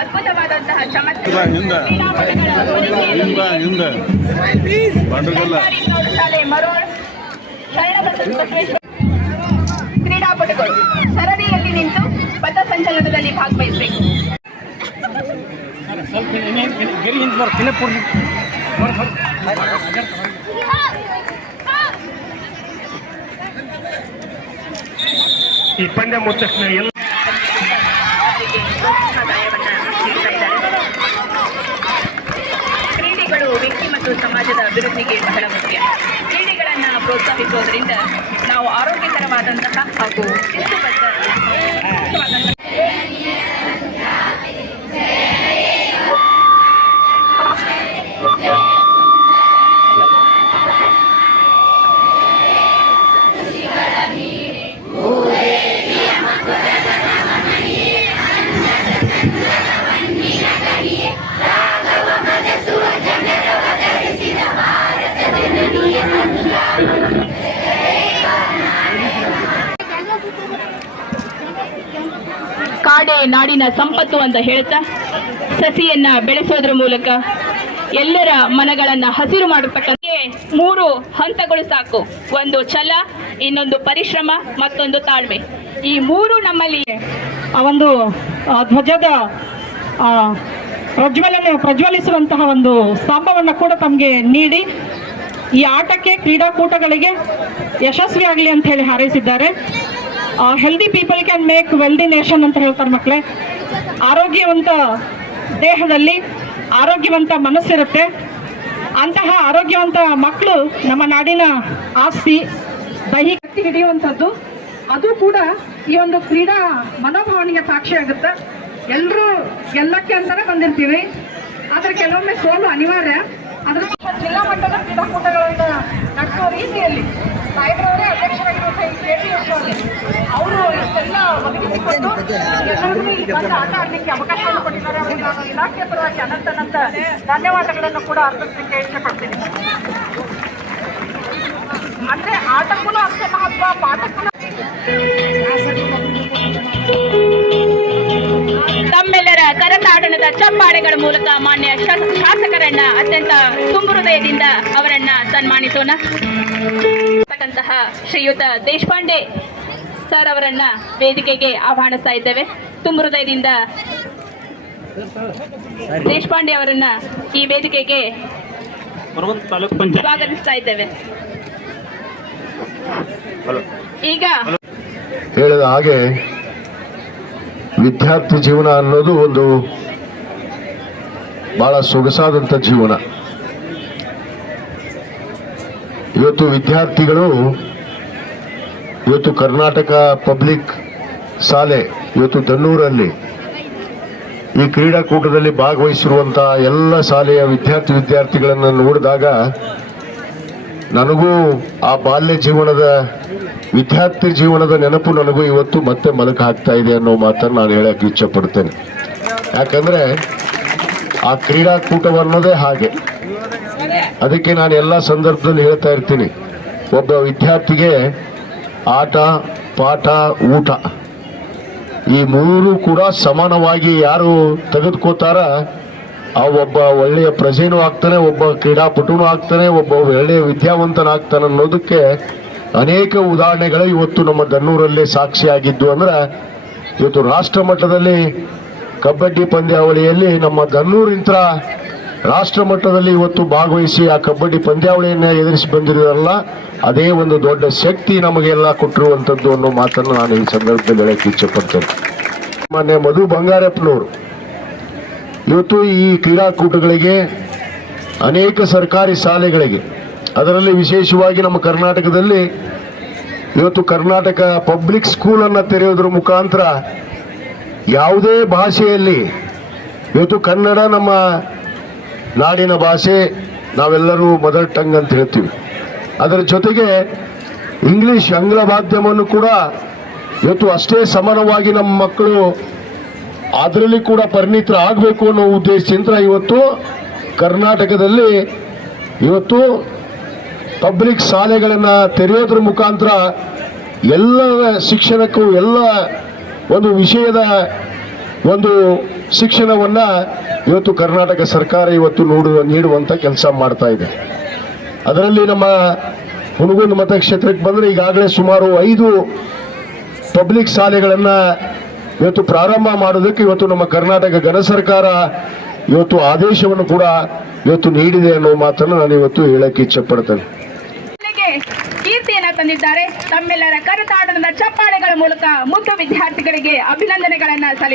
ಅದ್ಭುತವಾದಂತಹ ಚಮತ್ಕಾರ ಶಾಲೆ ಮರೋಳ್ ಕ್ರೀಡಾಪಟುಗಳು ಸರದಿಯಲ್ಲಿ ನಿಂತು ಪಥಸಂಚಲನದಲ್ಲಿ ಭಾಗವಹಿಸಬೇಕು. ಈ ಪಂದ್ಯ ಮುಗಿದ ತಕ್ಷಣ ಎಲ್ಲ ಕ್ರೀಡೆಗಳು ವ್ಯಕ್ತಿ ಮತ್ತು ಸಮಾಜದ ಅಭಿವೃದ್ಧಿಗೆ ಬಹಳ ಮುಖ್ಯ. ಕ್ರೀಡೆಗಳನ್ನು ಪ್ರೋತ್ಸಾಹಿಸುವುದರಿಂದ ನಾವು ಆರೋಗ್ಯಕರವಾದಂತಹ ಹಾಗೂ ಶಿಸ್ತುಬದ್ಧ ಕಾಡೆ ನಾಡಿನ ಸಂಪತ್ತು ಅಂತ ಹೇಳ್ತಾ ಸಸಿಯನ್ನ ಬೆಳೆಸೋದ್ರ ಮೂಲಕ ಎಲ್ಲರ ಮನಗಳನ್ನ ಹಸಿರು ಮಾಡತಕ್ಕಂತೆ 3 ಹಂತಗಳು ಸಾಕು. ಒಂದು ಛಲ, ಇನ್ನೊಂದು ಪರಿಶ್ರಮ, ಮತ್ತೊಂದು ತಾಳ್ಮೆ. ಈ 3 ನಮ್ಮಲ್ಲಿ ಆ ಒಂದು ಧ್ವಜದ ಪ್ರಜ್ವಲಿಸುವಂತಹ ಒಂದು ಸ್ತಂಭವನ್ನು ಕೂಡ ತಮಗೆ ನೀಡಿ ಈ ಆಟಕ್ಕೆ ಕ್ರೀಡಾಕೂಟಗಳಿಗೆ ಯಶಸ್ವಿಯಾಗಲಿ ಅಂತ ಹೇಳಿ ಹಾರೈಸಿದ್ದಾರೆ. Healthy people can make wealthy nation ಅಂತ ಹೇಳ್ತಾರೆ ಮಕ್ಕಳೇ. ಆರೋಗ್ಯವಂತ ದೇಹದಲ್ಲಿ ಆರೋಗ್ಯವಂತ ಮನಸ್ಸಿರುತ್ತೆ. ಅಂತಹ ಆರೋಗ್ಯವಂತ ಮಕ್ಕಳು ನಮ್ಮ ನಾಡಿನ ಆಸ್ತಿ. ದೈಹಿಕ ಹಿಡಿಯುವಂಥದ್ದು ಅದು ಕೂಡ ಈ ಒಂದು ಕ್ರೀಡಾ ಮನೋಭಾವನೆಗೆ ಸಾಕ್ಷಿ ಆಗುತ್ತೆ. ಎಲ್ಲರೂ ಗೆಲ್ಲಕ್ಕೆ ಅಂತಾನೆ ಬಂದಿರ್ತೀವಿ, ಆದ್ರೆ ಕೆಲವೊಮ್ಮೆ ಸೋಲು ಅನಿವಾರ್ಯ. ಅದ್ರ ಜಿಲ್ಲಾ ಮಟ್ಟದ ಕ್ರೀಡಾಕೂಟಗಳನ್ನ ನಡೆಸುವ ರೀತಿಯಲ್ಲಿ ಸಾಹೇಬ್ರವರೇ ಅಧ್ಯಕ್ಷರಾಗಿರುವಂತಹ ಈ KTS ಅವರು ಇಷ್ಟೆಲ್ಲ ಒದಗಿಸಿಕೊಂಡು ಎಲ್ಲರಿಗೂ ಇಲ್ಲಿ ಬಂದು ಆಟ ಆಡಲಿಕ್ಕೆ ಅವಕಾಶವನ್ನು ಕೊಟ್ಟಿದ್ದಾರೆ. ಅವರಿಗೆ ನಾನು ಇಲಾಖೆಯ ಪರವಾಗಿ ಅನಂತ ಧನ್ಯವಾದಗಳನ್ನು ಕೂಡ ಅರ್ಪಿಸಲಿಕ್ಕೆ ಇಷ್ಟಪಡ್ತೀನಿ. ಅಂದ್ರೆ ಆಟಕ್ಕೂ ಅಷ್ಟೇ ಮಹತ್ವ, ಪಾಠಕ್ಕೂ. ತಮ್ಮೆಲ್ಲರ ಕರತಾಡನದ ಚಪ್ಪಾಳೆಗಳ ಮೂಲಕ ಮಾನ್ಯ ಶಾಸಕರನ್ನ ಅತ್ಯಂತ ತುಂಬು ಹೃದಯದಿಂದ ಅವರನ್ನ ಸನ್ಮಾನಿಸೋಣ. ಶ್ರೀಯುತ ದೇಶಪಾಂಡೆ ಸರ್ ಅವರನ್ನ ವೇದಿಕೆಗೆ ಆಹ್ವಾನಿಸ್ತಾ ಇದ್ದೇವೆ. ತುಂಬು ಹೃದಯದಿಂದ ದೇಶಪಾಂಡೆ ಅವರನ್ನ ಈ ವೇದಿಕೆಗೆ ಸ್ವಾಗತಿಸ್ತಾ ಇದ್ದೇವೆ. ಈಗ ಹೇಳಿದ ಹಾಗೆ ವಿದ್ಯಾರ್ಥಿ ಜೀವನ ಅನ್ನೋದು ಒಂದು ಬಹಳ ಸೊಗಸಾದಂಥ ಜೀವನ. ಇವತ್ತು ವಿದ್ಯಾರ್ಥಿಗಳು ಕರ್ನಾಟಕ ಪಬ್ಲಿಕ್ ಶಾಲೆ ದನ್ನೂರಲ್ಲಿ ಈ ಕ್ರೀಡಾಕೂಟದಲ್ಲಿ ಭಾಗವಹಿಸಿರುವಂತಹ ಎಲ್ಲ ಶಾಲೆಯ ವಿದ್ಯಾರ್ಥಿಗಳನ್ನು ನೋಡಿದಾಗ ನನಗೂ ಆ ಬಾಲ್ಯ ಜೀವನದ ವಿದ್ಯಾರ್ಥಿ ಜೀವನದ ನೆನಪು ನನಗೂ ಇವತ್ತು ಮತ್ತೆ ಮಲಕ ಹಾಕ್ತಾ ಇದೆ ಅನ್ನೋ ಮಾತನ್ನು ನಾನು ಹೇಳಕ್ಕೆ ಇಚ್ಛೆ ಪಡ್ತೇನೆ. ಯಾಕಂದ್ರೆ ಆ ಕ್ರೀಡಾಕೂಟವನ್ನೋದೇ ಹಾಗೆ. ಅದಕ್ಕೆ ನಾನು ಎಲ್ಲ ಸಂದರ್ಭದಲ್ಲಿ ಹೇಳ್ತಾ ಇರ್ತೀನಿ, ಒಬ್ಬ ವಿದ್ಯಾರ್ಥಿಗೆ ಆಟ, ಪಾಠ, ಊಟ ಈ 3 ಕೂಡ ಸಮಾನವಾಗಿ ಯಾರು ತೆಗೆದುಕೋತಾರ ಆ ಒಬ್ಬ ಒಳ್ಳೆಯ ಪ್ರಜೆನೂ ಆಗ್ತಾನೆ, ಒಬ್ಬ ಕ್ರೀಡಾಪಟುನೂ ಆಗ್ತಾನೆ, ಒಬ್ಬ ಒಳ್ಳೆಯ ವಿದ್ಯಾವಂತನಾಗ್ತಾನೆ ಅನ್ನೋದಕ್ಕೆ ಅನೇಕ ಉದಾಹರಣೆಗಳು ಇವತ್ತು ನಮ್ಮ ದನ್ನೂರಲ್ಲೇ ಸಾಕ್ಷಿಯಾಗಿದ್ದು. ಅಂದ್ರೆ ಇವತ್ತು ರಾಷ್ಟ್ರ ಮಟ್ಟದಲ್ಲಿ ಕಬಡ್ಡಿ ಪಂದ್ಯಾವಳಿಯಲ್ಲಿ ನಮ್ಮ ದನ್ನೂರಿಂತ ರಾಷ್ಟ್ರ ಮಟ್ಟದಲ್ಲಿ ಇವತ್ತು ಭಾಗವಹಿಸಿ ಆ ಕಬಡ್ಡಿ ಪಂದ್ಯಾವಳಿಯನ್ನ ಎದುರಿಸಿ ಬಂದಿರೋಲ್ಲ, ಅದೇ ಒಂದು ದೊಡ್ಡ ಶಕ್ತಿ ನಮಗೆಲ್ಲ ಕೊಟ್ಟಿರುವಂಥದ್ದು ಅನ್ನೋ ಮಾತನ್ನು ನಾನು ಈ ಸಂದರ್ಭದಲ್ಲಿ ಹೇಳಕ್ಕೆ ಇಚ್ಛೆ ಪಡ್ತೇನೆ. ಮಾನ್ಯ ಮಧು ಬಂಗಾರಪ್ಪನವರು ಇವತ್ತು ಈ ಕ್ರೀಡಾಕೂಟಗಳಿಗೆ ಅನೇಕ ಸರ್ಕಾರಿ ಶಾಲೆಗಳಿಗೆ, ಅದರಲ್ಲಿ ವಿಶೇಷವಾಗಿ ನಮ್ಮ ಕರ್ನಾಟಕದಲ್ಲಿ ಇವತ್ತು ಕರ್ನಾಟಕ ಪಬ್ಲಿಕ್ ಸ್ಕೂಲನ್ನು ತೆರೆಯೋದ್ರ ಮುಖಾಂತರ ಯಾವುದೇ ಭಾಷೆಯಲ್ಲಿ ಇವತ್ತು ಕನ್ನಡ ನಮ್ಮ ನಾಡಿನ ಭಾಷೆ, ನಾವೆಲ್ಲರೂ ಮದರ್ ಟಂಗ್ ಅಂತ ಹೇಳ್ತೀವಿ. ಅದರ ಜೊತೆಗೆ ಇಂಗ್ಲಿಷ್ ಆಂಗ್ಲ ಮಾಧ್ಯಮವನ್ನು ಕೂಡ ಇವತ್ತು ಅಷ್ಟೇ ಸಮಾನವಾಗಿ ನಮ್ಮ ಮಕ್ಕಳು ಅದರಲ್ಲಿ ಕೂಡ ಪರಿಣಿತರಾಗಬೇಕು ಅನ್ನೋ ಉದ್ದೇಶದಿಂದ ಇವತ್ತು ಕರ್ನಾಟಕದಲ್ಲಿ ಇವತ್ತು ಪಬ್ಲಿಕ್ ಶಾಲೆಗಳನ್ನು ತೆರೆಯೋದ್ರ ಮುಖಾಂತರ ಎಲ್ಲ ಶಿಕ್ಷಣಕ್ಕೂ ಎಲ್ಲ ಒಂದು ವಿಷಯದ ಒಂದು ಶಿಕ್ಷಣವನ್ನ ಇವತ್ತು ಕರ್ನಾಟಕ ಸರ್ಕಾರ ಇವತ್ತು ನೀಡುವಂತ ಕೆಲಸ ಮಾಡ್ತಾ ಇದೆ. ಅದರಲ್ಲಿ ನಮ್ಮ ಹುನಗುಂದ ಮತಕ್ಷೇತ್ರಕ್ಕೆ ಬಂದರೆ ಈಗಾಗಲೇ ಸುಮಾರು 5 ಪಬ್ಲಿಕ್ ಶಾಲೆಗಳನ್ನ ಇವತ್ತು ಪ್ರಾರಂಭ ಮಾಡೋದಕ್ಕೆ ಇವತ್ತು ನಮ್ಮ ಕರ್ನಾಟಕ ಘನ ಸರ್ಕಾರ ಇವತ್ತು ಆದೇಶವನ್ನು ಕೂಡ ಇವತ್ತು ನೀಡಿದೆ ಅನ್ನೋ ಮಾತನ್ನು ನಾನು ಇವತ್ತು ಹೇಳಕ್ಕೆ ಇಚ್ಛೆ ಪಡ್ತೇನೆ. ಕೀರ್ತಿಯನ್ನ ತಂದಿದ್ದಾರೆ. ತಮ್ಮೆಲ್ಲರ ಕರತಾಡದ ಚಪ್ಪಾಳೆಗಳ ಮೂಲಕ ಮುದ್ದು ವಿದ್ಯಾರ್ಥಿಗಳಿಗೆ ಅಭಿನಂದನೆಗಳನ್ನ ಸಲ್ಲಿಸಿದ್ದಾರೆ.